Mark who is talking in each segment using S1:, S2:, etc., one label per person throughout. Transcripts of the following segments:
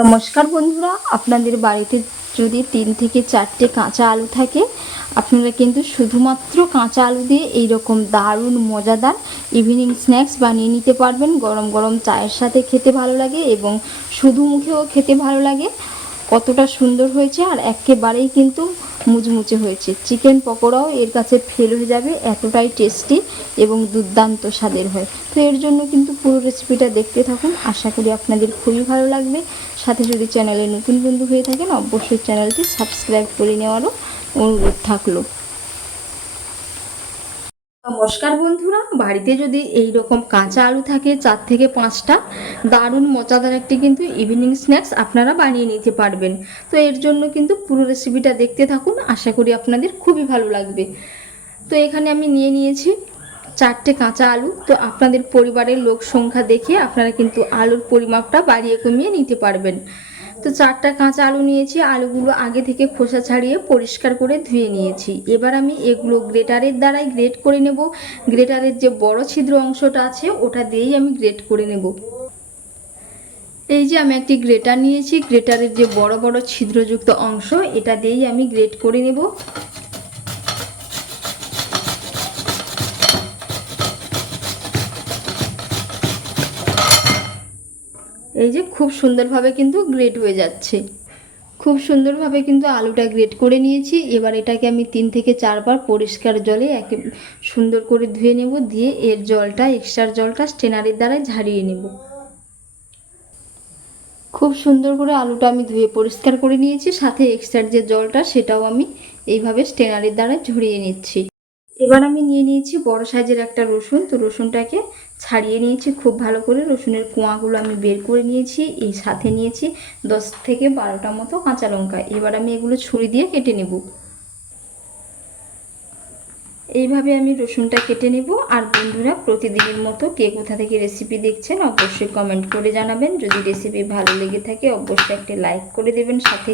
S1: নমস্কার বন্ধুরা, আপনাদের বাড়িতে যদি তিন থেকে চারটে কাঁচা আলু থাকে, আপনারা কিন্তু শুধুমাত্র কাঁচা আলু দিয়ে এইরকম দারুণ মজাদার ইভিনিং স্ন্যাক্স বানিয়ে নিতে পারবেন। গরম গরম চায়ের সাথে খেতে ভালো লাগে এবং শুধু মুখেও খেতে ভালো লাগে। কতটা সুন্দর হয়েছে আর একেবারেই কিন্তু মুচমুচে হয়েছে। চিকেন পকোড়াও এর কাছে ফেল হয়ে যাবে, এতটাই টেস্টি এবং দুর্দান্ত স্বাদের হয়। তো এর জন্য কিন্তু পুরো রেসিপিটা দেখতে থাকুন। আশা করি আপনাদের খুবই ভালো লাগবে। সাথে যদি চ্যানেলে নতুন বন্ধু হয়ে থাকেন, অবশ্যই চ্যানেলটি সাবস্ক্রাইব করে নেওয়ারও অনুরোধ থাকল। নমস্কার বন্ধুরা, বাড়িতে যদি এই রকম কাঁচা আলু থাকে, চার থেকে পাঁচটা, দারুণ মজাদার একটি কিন্তু ইভিনিং স্ন্যাক্স আপনারা বানিয়ে নিতে পারবেন। তো এর জন্য কিন্তু পুরো রেসিপিটা দেখতে থাকুন, আশা করি আপনাদের খুবই ভালো লাগবে। তো এখানে আমি নিয়ে নিয়েছি চারটে কাঁচা আলু। তো আপনাদের পরিবারের লোক সংখ্যা দেখে আপনারা কিন্তু আলুর পরিমাপটা বাড়িয়ে কমিয়ে নিতে পারবেন। তো চারটা কাঁচা আলু নিয়েছি, আলুগুলো আগে থেকে খোসা ছাড়িয়ে পরিষ্কার করে ধুয়ে নিয়েছি। এবার আমি এগুলো গ্রেটারের দ্বারাই গ্রেট করে নেব। গ্রেটারের যে বড় ছিদ্র অংশটা আছে, ওটা দিয়েই আমি গ্রেট করে নেব। এই যে আমি একটি গ্রেটার নিয়েছি, গ্রেটারের যে বড় বড় ছিদ্রযুক্ত অংশ, এটা দিয়েই আমি গ্রেট করে নেব। এই যে খুব সুন্দরভাবে কিন্তু গ্রেট হয়ে যাচ্ছে। খুব সুন্দরভাবে কিন্তু আলুটা গ্রেট করে নিয়েছি। এবার এটাকে আমি তিন থেকে চারবার পরিষ্কার জলে একে সুন্দর করে ধুয়ে নেব। দিয়ে এর জলটা এক্সট্রার জলটা স্টেনারের দ্বারাই ঝাড়িয়ে নেব। খুব সুন্দর করে আলুটা আমি ধুয়ে পরিষ্কার করে নিয়েছি। সাথে এক্সট্রার যে জলটা, সেটাও আমি এইভাবে স্টেনারের দ্বারা ঝরিয়ে নিচ্ছি। এবার আমি নিয়ে নিয়েছি বড় সাইজের একটা রসুন। তো রসুনটাকে ছাড়িয়ে নিয়েছি, খুব ভালো করে। রসুনের কোঁয়াগুলো আমি বের করে নিয়েছি এই সাথে নিয়েছি দশ থেকে বারোটা মতো কাঁচা লঙ্কা। এবার আমি এগুলো ছুরি দিয়ে কেটে নেব। এইভাবে আমি রসুনটা কেটে নেব। আর বন্ধুরা, প্রতিদিনের মতো কে কোথা থেকে রেসিপি দেখছেন অবশ্যই কমেন্ট করে জানাবেন। যদি রেসিপি ভালো লেগে থাকে, অবশ্যই একটি লাইক করে দেবেন। সাথে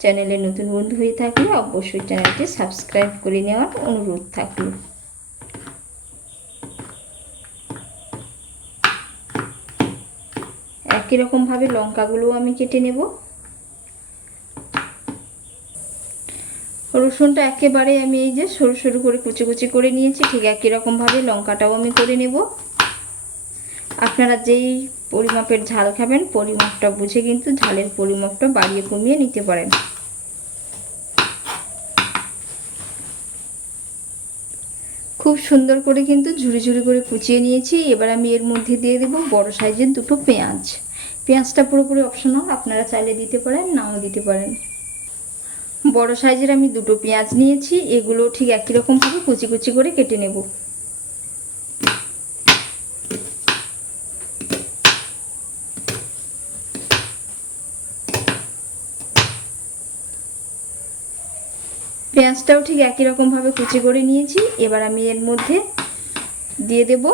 S1: চ্যানেলে নতুন বন্ধু হয়ে থাকলে অবশ্যই চ্যানেলটি সাবস্ক্রাইব করে নেওয়ার অনুরোধ থাকল। একই রকমভাবে লঙ্কাগুলোও আমি কেটে নেব। রসুনটা একেবারে আমি এই যে সরু সরু করে কুচি কুচি করে নিয়েছি, ঠিক একই রকমভাবে লঙ্কাটাও আমি করে নেব। আপনারা যেই পরিমাপের ঝাল খাবেন, পরিমাপটা বুঝে কিন্তু ঝালের পরিমাপটা বাড়িয়ে কমিয়ে নিতে পারেন। খুব সুন্দর করে কিন্তু ঝুড়ি ঝুড়ি করে কুচিয়ে নিয়েছি। এবার আমি এর মধ্যে দিয়ে দেবো বড় সাইজের দুটো পেঁয়াজ। পেঁয়াজটা পুরোপুরি অপশনাল, আপনারা চাইলে দিতে পারেন, নাও দিতে পারেন। বড় সাইজের আমি দুটো পেঁয়াজ নিয়েছি, এগুলো ঠিক একই রকমভাবে কুচি কুচি করে কেটে নেব। পেঁয়াজটাও ঠিক একই রকমভাবে কুচি করে নিয়েছি। এবার আমি এর মধ্যে দিয়ে দেব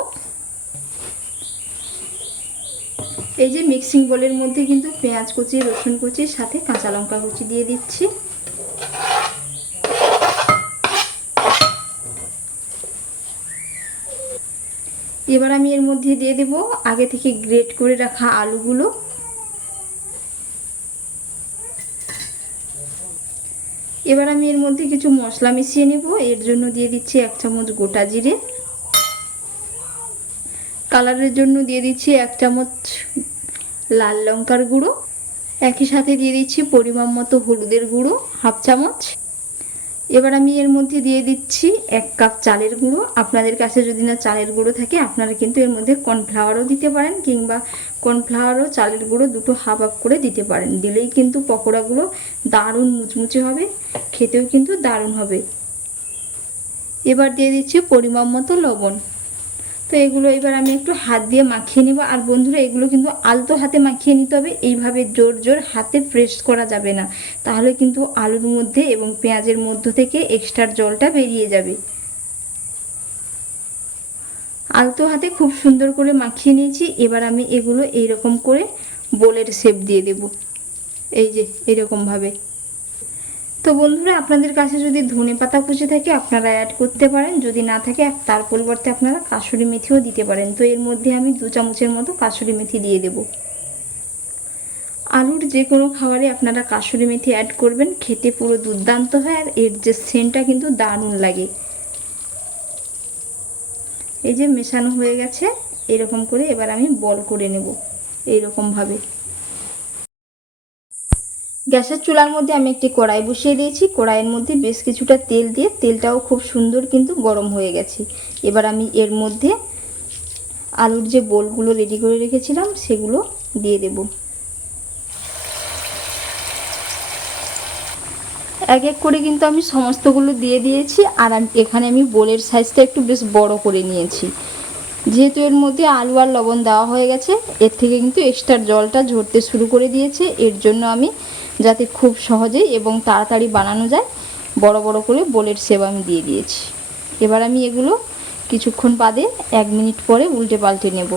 S1: এই যে মিক্সিং বোলের মধ্যে কিন্তু পেঁয়াজ কুচি, রসুন কুচির সাথে কাঁচা লঙ্কা কুচি দিয়ে দিচ্ছি। এবার আমি এর মধ্যে দিয়ে দেব আগে থেকে গ্রেট করে রাখা আলুগুলো। এবার আমি এর মধ্যে কিছু মশলা মিশিয়ে নেব। এর জন্য দিয়ে দিচ্ছি এক চামচ গোটা জিরে। কালারের জন্য দিয়ে দিচ্ছি এক চামচ লাল লঙ্কার গুঁড়ো। একই সাথে দিয়ে দিচ্ছি পরিমাণ মতো হলুদের গুঁড়ো, হাফ চামচ। এবার আমি এর মধ্যে দিয়ে দিচ্ছি এক কাপ চালের গুঁড়ো। আপনাদের কাছে যদি না চালের গুঁড়ো থাকে, আপনারা কিন্তু এর মধ্যে কর্নফ্লাওয়ারও দিতে পারেন কিংবা কর্নফ্লাওয়ারও চালের গুঁড়ো দুটো হাফ আপ করে দিতে পারেন। দিলেই কিন্তু পকোড়াগুলো দারুণ মুচমুচে হবে, খেতেও কিন্তু দারুণ হবে। এবার দিয়ে দিচ্ছি পরিমাণ মতো লবণ। তো এগুলো এবার আমি একটু হাত দিয়ে মাখিয়ে নেব। আর বন্ধুরা, এগুলো কিন্তু আলতো হাতে মাখিয়ে নিতে হবে। এইভাবে জোর জোর হাতে প্রেস করা যাবে না। তাহলে কিন্তু আলুর মধ্যে এবং পেঁয়াজের মধ্য থেকে এক্সট্রার জলটা বেরিয়ে যাবে। আলতো হাতে খুব সুন্দর করে মাখিয়ে নিয়েছি। এবার আমি এগুলো এইরকম করে বোলের শেপ দিয়ে দেব। এই যে, এরকমভাবে। তো বন্ধুরা, আপনাদের কাছে যদি ধনে পাতা কুচি থাকে, আপনারা অ্যাড করতে পারেন। যদি না থাকে তার পরিবর্তে আপনারা কাসুরি মেথিও দিতে পারেন। তো এর মধ্যে আমি দু চামচের মতো কাসুরি মেথি দিয়ে দেব। আলুর যে কোনো খাবারে আপনারা কাসুরি মেথি অ্যাড করবেন। খেতে পুরো দুর্দান্ত হয় আর এর যে সেন্টটা কিন্তু দারুণ লাগে। এই যে মেশানো হয়ে গেছে, এরকম করে এবার আমি বল করে নেব। এইরকমভাবে গ্যাসের চুলার মধ্যে আমি একটি কড়াই বসিয়ে দিয়েছি। কড়াইয়ের মধ্যে বেশ কিছুটা তেল দিয়ে তেলটাও খুব সুন্দর কিন্তু গরম হয়ে গেছে। এবার আমি এর মধ্যে আলুর যে বোলগুলো রেডি করে রেখেছিলাম, সেগুলো দিয়ে দেব। এক এক করে কিন্তু আমি সমস্তগুলো দিয়ে দিয়েছি আর এখানে আমি বোলের সাইজটা একটু বেশ বড় করে নিয়েছি। যেহেতু এর মধ্যে আলু আর লবণ দেওয়া হয়ে গেছে, এর থেকে কিন্তু এক্সট্রা জলটা ঝরতে শুরু করে দিয়েছে। এর জন্য আমি যাতে খুব সহজে এবং তাড়াতাড়ি বানানো যায়, বড় বড় করে বোলের সেব আমি দিয়ে দিয়েছি। এবার আমি এগুলো কিছুক্ষণ বাদে এক মিনিট পরে উল্টে পাল্টে নেব।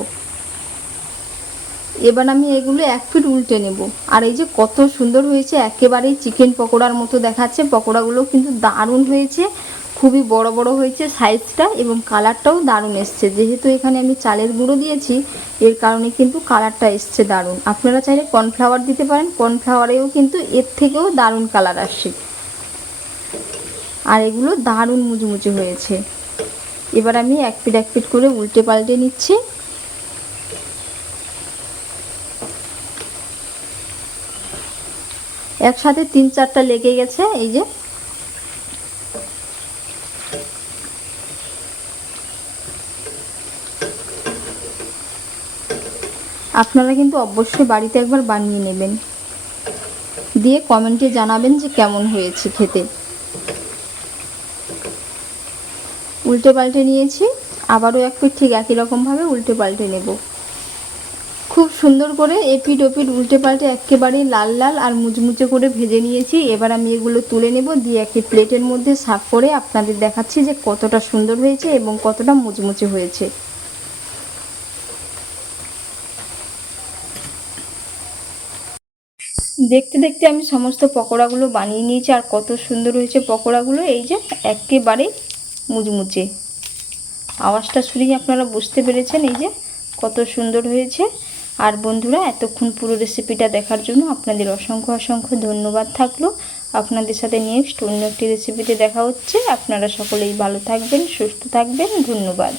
S1: এবার আমি এগুলো এক ফিট উল্টে নেব। আর এই যে কত সুন্দর হয়েছে, একেবারেই চিকেন পকোড়ার মতো দেখাচ্ছে। পকোড়াগুলো কিন্তু দারুণ হয়েছে। খুবই বড় বড় হয়েছে সাইজটা এবং কালারটাও দারুণ এসছে। যেহেতু এখানে আমি চালের গুঁড়ো দিয়েছি, এর কারণে কিন্তু কালারটা এসছে দারুণ। আপনারা চাইলে কর্নফ্লাওয়ার দিতে পারেন কর্নফ্লাওয়ারেও কিন্তু এর থেকেও দারুণ কালার আসে। আর এগুলো দারুণ মুচমুচে হয়েছে। এবার আমি এক পিট এক পিট করে উল্টে পাল্টে নিচ্ছি। একসাথে তিন চারটা লেগে গেছে, এই যে আপনারা কিন্তু অবশ্যই বাড়িতে একবার বানিয়ে নেবেন। দিয়ে কমেন্টে জানাবেন যে কেমন হয়েছে খেতে। উল্টে পাল্টে নিয়েছি, আবারও এক ঠিক একই রকমভাবে উল্টে পাল্টে নেব। খুব সুন্দর করে এপিট ওপিট উল্টে পাল্টে একেবারেই লাল লাল আর মুচমুচে করে ভেজে নিয়েছি। এবার আমি এগুলো তুলে নেব, দিয়ে একটি প্লেটের মধ্যে সাফ করে আপনাদের দেখাচ্ছি যে কতটা সুন্দর হয়েছে এবং কতটা মুচমুচে হয়েছে। দেখতে দেখতে আমি সমস্ত পকোড়াগুলো বানিয়ে নিয়েছি আর কত সুন্দর হয়েছে পকোড়াগুলো। এই যে একেবারে মুচমুচে। আওয়াজটা শুনেই আপনারা বুঝতে পেরেছেন এই যে কত সুন্দর হয়েছে। আর বন্ধুরা, এতক্ষণ পুরো রেসিপিটা দেখার জন্য আপনাদের অসংখ্য অসংখ্য ধন্যবাদ থাকল। আপনাদের সাথে নেক্সট অন্য একটি রেসিপিতে দেখা হচ্ছে। আপনারা সকলেই ভালো থাকবেন, সুস্থ থাকবেন। ধন্যবাদ।